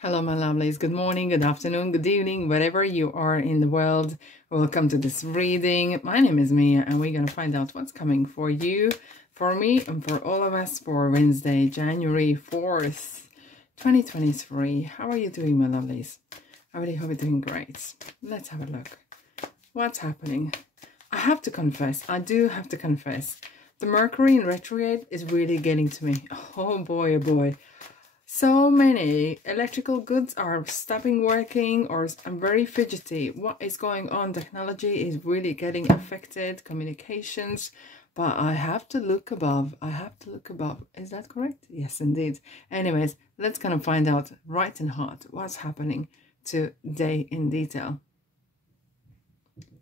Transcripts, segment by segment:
Hello, my lovelies. Good morning, good afternoon, good evening, wherever you are in the world. Welcome to this reading. My name is Mia, and we're going to find out what's coming for you, for me, and for all of us for Wednesday, January 4th, 2023. How are you doing, my lovelies? I really hope you're doing great. Let's have a look. What's happening? I do have to confess, the Mercury in retrograde is really getting to me. Oh boy, oh boy. So many electrical goods are stopping working, or I'm very fidgety. What is going on? Technology is really getting affected, communications, but I have to look above. I have to look above. Is that correct? Yes, indeed. Anyways, let's kind of find out right and hot what's happening today in detail.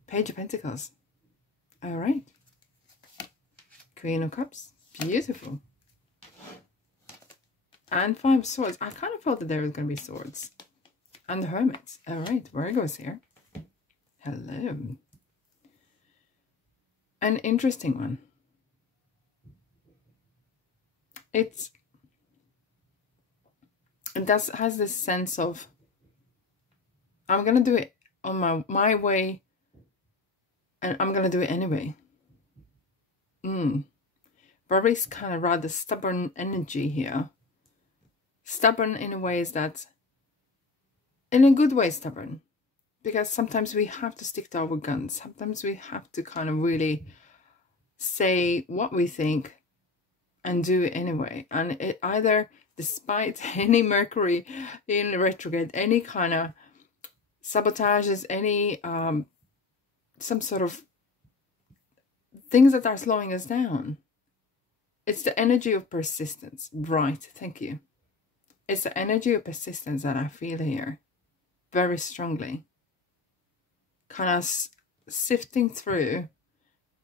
Page of Pentacles. All right. Queen of Cups. Beautiful. And 5 swords. I kind of felt that there was going to be swords. And the Hermit. All right, Virgo's here. Hello. An interesting one. It has this sense of, I'm going to do it on my way, and I'm going to do it anyway. Very kind of rather stubborn energy here. Stubborn in a way is that, in a good way, stubborn, because sometimes we have to stick to our guns. Sometimes we have to kind of really say what we think and do it anyway. And it either, despite any Mercury in retrograde, any kind of sabotages, any some sort of things that are slowing us down. It's the energy of persistence. Right, thank you. It's the energy of persistence that I feel here very strongly. Kind of sifting through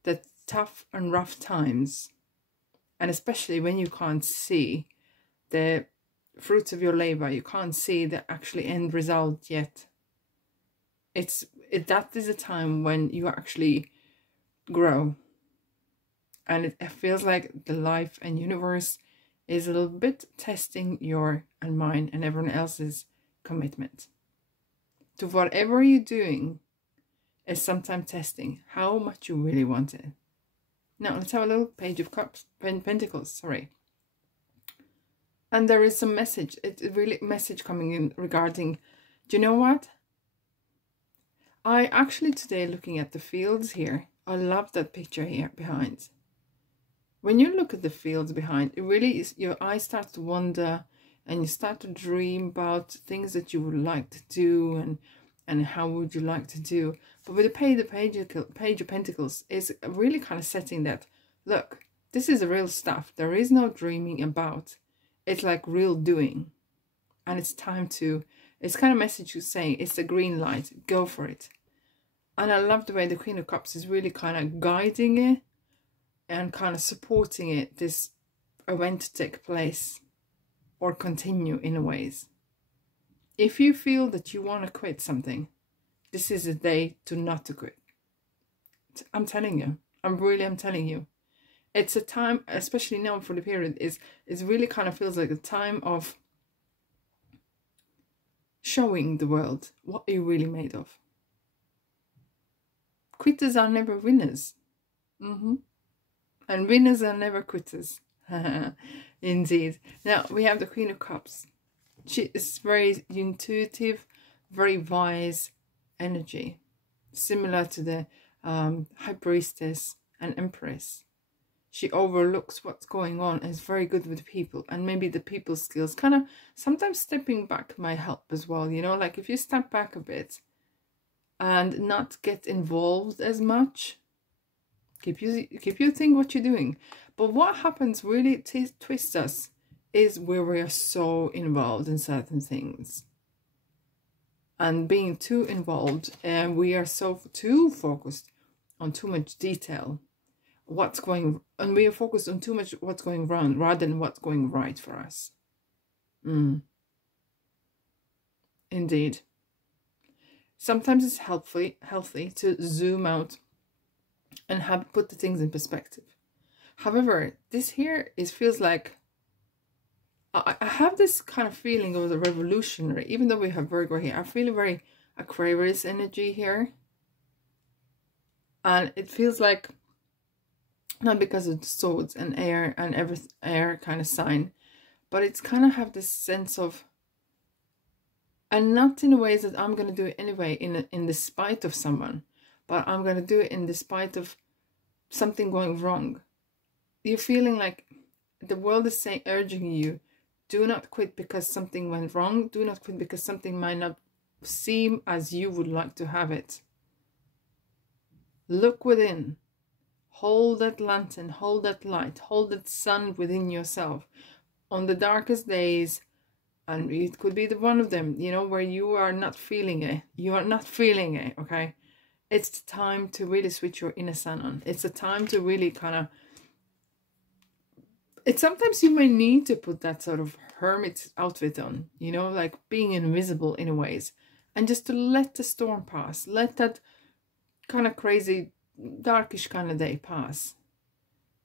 the tough and rough times. And especially when you can't see the fruits of your labor. You can't see the actually end result yet. That is a time when you actually grow. And it feels like the life and universe is a little bit testing your and mine and everyone else's commitment to whatever you're doing. Is sometimes testing how much you really want it. Now let's have a little Page of Cups, Pentacles, sorry. And there is some message. It's really message coming in regarding, do you know what? I actually today looking at the fields here. I love that picture here behind. When you look at the fields behind, it really is, your eyes start to wander and you start to dream about things that you would like to do and how would you like to do. But with the Page of Pentacles is really kind of setting that, look, this is the real stuff. There is no dreaming about. It's like real doing. And it's time to, it's kind of message you saying, it's the green light, go for it. And I love the way the Queen of Cups is really kind of guiding it and kind of supporting it, this event to take place or continue in a ways. If you feel that you want to quit something, this is a day to not to quit. I'm telling you. I'm telling you. It's a time, especially now for the period, is really kind of feels like a time of showing the world what you're really made of. Quitters are never winners. And winners are never quitters. Indeed. Now, we have the Queen of Cups. She is very intuitive, very wise energy. Similar to the High Priestess and Empress. She overlooks what's going on and is very good with people. And maybe the people skills. Kind of sometimes stepping back might help as well. You know, like if you step back a bit and not get involved as much. Keep you think what you're doing. But what happens really twists us is where we are so involved in certain things. And being too involved, and we are so too focused on too much detail. And we are focused on too much what's going wrong rather than what's going right for us. Indeed. Sometimes it's healthy to zoom out and put the things in perspective. However, this here feels like I have this kind of feeling of the revolutionary, even though we have Virgo here. I feel a very Aquarius energy here. And it feels like, not because of the swords and air and air kind of sign, but it's kind of have this sense of, and not in a way that I'm going to do it anyway in the spite of someone, but I'm going to do it in the spite of something going wrong. You're feeling like the world is saying, urging you, do not quit because something went wrong. Do not quit because something might not seem as you would like to have it. Look within. Hold that lantern, hold that light, hold that sun within yourself. On the darkest days, and it could be the one of them, you know, where you are not feeling it. You are not feeling it, okay? It's the time to really switch your inner sun on. It's a time to really kind of, it's sometimes you may need to put that sort of hermit outfit on, you know, like being invisible in a ways, and just to let the storm pass, let that kind of crazy, darkish kind of day pass,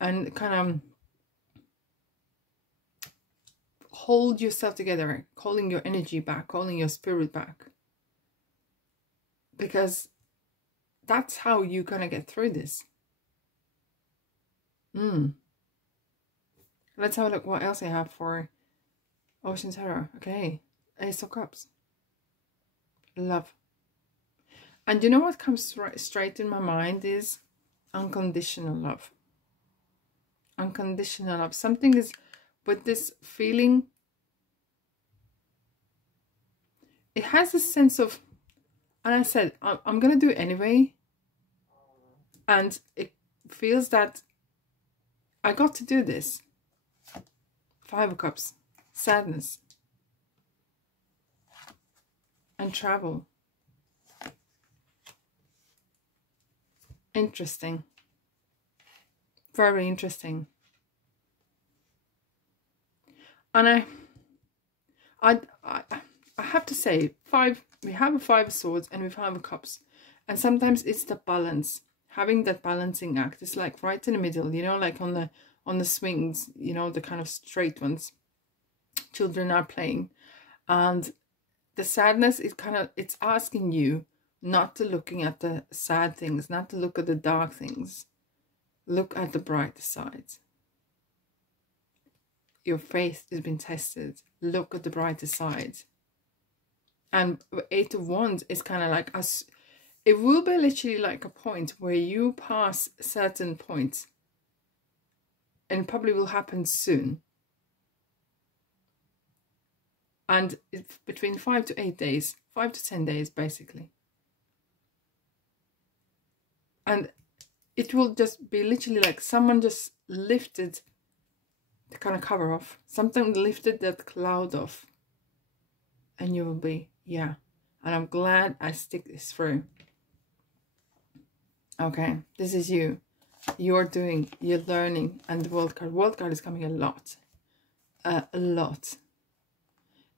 and kind of hold yourself together, calling your energy back, calling your spirit back, because that's how you're gonna get through this. Let's have a look what else I have for Ocean Tarot. Okay, Ace of Cups. Love. And you know what comes straight in my mind is unconditional love. Unconditional love. Something is with this feeling. It has a sense of, and I said, I'm going to do it anyway. And it feels that I got to do this. 5 of Cups. Sadness. And travel. Interesting. Very interesting. And I have to say, we have a 5 of Swords and we have 5 of Cups. And sometimes it's the balance. Having that balancing act. It's like right in the middle, you know, like on the swings, you know, the kind of straight ones children are playing. And the sadness is kind of, it's asking you not to looking at the sad things, not to look at the dark things. Look at the bright sides. Your faith has been tested. Look at the brighter side. And 8 of Wands is kind of like us. It will be literally like a point where you pass certain points, and probably will happen soon. And it's between 5 to 8 days, 5 to 10 days, basically. And it will just be literally like someone just lifted the kind of cover off. Something lifted that cloud off. And you will be, yeah. And I'm glad I stick this through. Okay, this is you. You're doing, you're learning. And the World card. World card is coming a lot. A lot.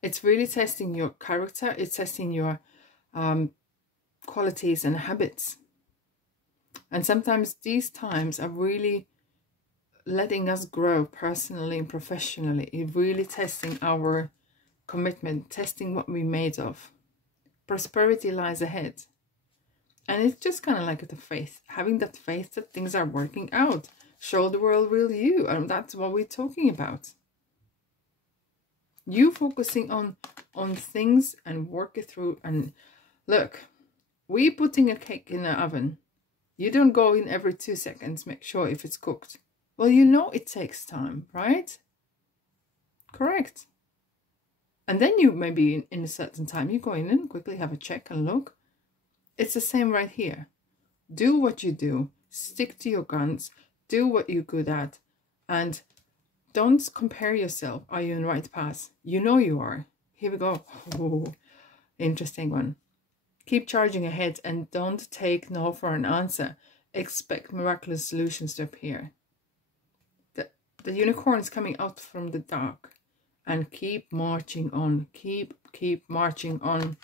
It's really testing your character. It's testing your qualities and habits. And sometimes these times are really letting us grow personally and professionally. It's really testing our commitment, testing what we're made of. Prosperity lies ahead. And it's just kind of like the faith, having that faith that things are working out. Show the world real you, and that's what we're talking about. You focusing on things and work it through. And look, we putting a cake in the oven. You don't go in every 2 seconds, make sure if it's cooked. Well, you know it takes time, right? Correct. And then you maybe in a certain time, you go in and quickly have a check and look. It's the same right here. Do what you do. Stick to your guns. Do what you're good at. And don't compare yourself. Are you in the right path? You know you are. Here we go. Oh, interesting one. Keep charging ahead and don't take no for an answer. Expect miraculous solutions to appear. The unicorn is coming out from the dark. And keep marching on. Keep marching on.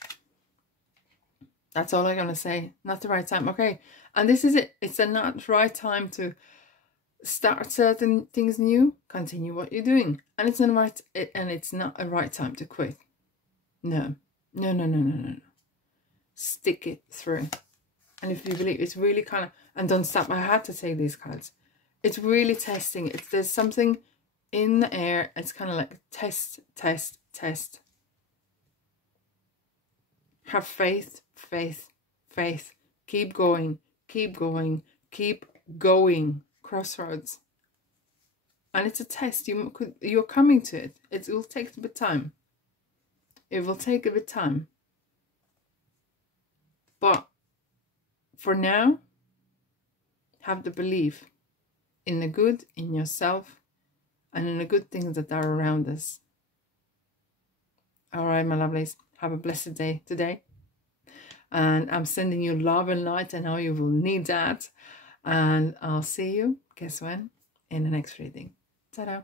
That's all I'm going to say. Not the right time. Okay. And this is it. It's a not right time to start certain things new, continue what you're doing. And it's not right, and it's not a right time to quit. No. No, no, no, no, no. Stick it through. And if you believe, it's really kind of, and don't stop. I had to take these cards. It's really testing. There's something in the air. It's kind of like test, test, test. Have faith, faith, faith. Keep going, keep going, keep going. Crossroads. And it's a test. You're coming to it. It will take a bit of time. It will take a bit of time. But for now, have the belief in the good in yourself and in the good things that are around us. All right, my lovelies. Have a blessed day today. And I'm sending you love and light. I know you will need that. And I'll see you, guess when? In the next reading. Ta-da.